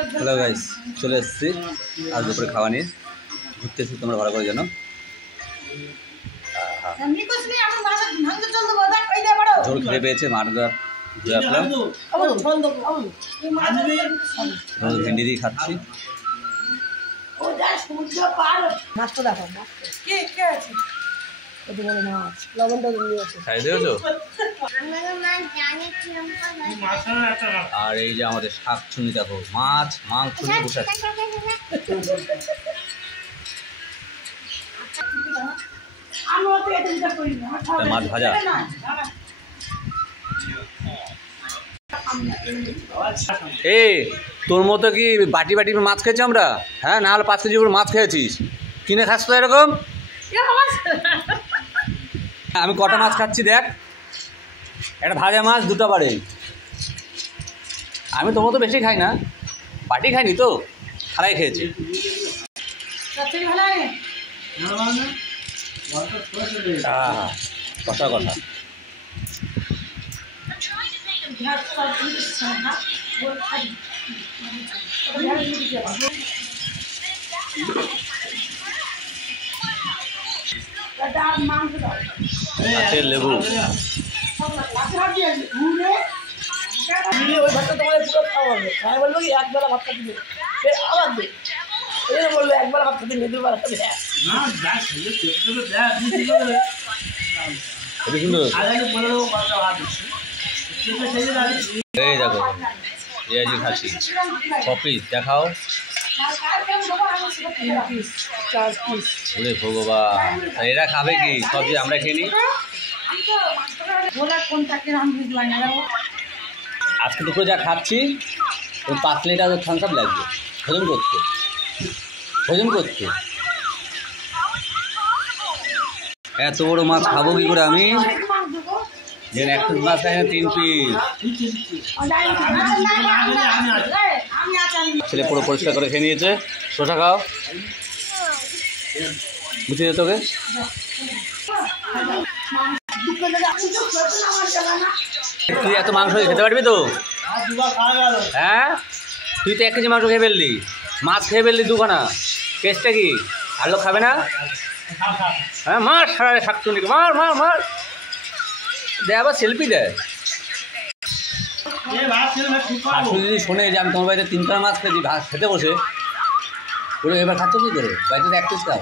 Hello guys, চলে এসেছি আজ দুপুরে খাওয়া নিয়ে। ঘুরতে এসেছি তোমরা ভালো করে জানো। ঝোল খেতে পেয়েছে, মাঠগার ধুয়ে আসলাম, ভেন্ডি দিয়ে খাচ্ছি। আর এই যে আমাদের শাক চুনি, দেখো মাছ মাংস নিয়ে বসে আছে। মাছ ভাজা। এই তোর মতো কি বাটি বাটি মাছ খেয়েছি আমরা? হ্যাঁ, না হলে 5 কেজি করে মাছ খেয়েছিস, কিনে খাস তো এরকম? আমি কটা মাছ খাচ্ছি দেখ, একটা ভাজা মাছ, 2টা বাড়ে। আমি তোর মতো বেশি খাই না, বাটি খাইনি তো, খারাই খেয়েছি। কথা কথা লেবু ওই ভাতটা তোমাদের পুরো খাওয়া হবে। আমি বলবো কি একবেলা ভাতটা দিবে, আবার দে, এই বললো একবেলা ভাতটা দিবে, 2 বেলা খাবে। এই দেখো পেঁয়াজি খাচ্ছি, কপিস দেখাও। ওরে ভগবান, এরা খাবে কি সবজি? আমরা খেয়ে নিই। আজকে দুপুরে যা খাচ্ছি ওই 5 লিটার থামস আপ লাগবে হজম করতে। এত বড় মাছ খাবো কি করে আমি? যে এক পিস মাছ খাই না, 3 পিস। ছেলে পুরো পরিষ্কার করে খেয়ে নিয়েছে। শসা খাও, বুঝতে দে তোকে। তুই এত মাংস খেতে পারবি তো? হ্যাঁ, তুই তো 1 কেজি মাংস খেয়ে ফেললি, মাছ খেয়ে ফেললি 2খানা। কেসটা কি? আর লোক খাবে না? হ্যাঁ, মার সারা শাকচুনিকে, মার মার মার। দে আবার সেলফি দেয়। শাশুড়ি যদি শোনে যে আমি তোমার বাড়িতে 3খানা মাছ খেয়েছি ভাত খেতে বসে, বলে এবার খাচ্ছ কি করে? বাড়িতে 1 পিস খাও।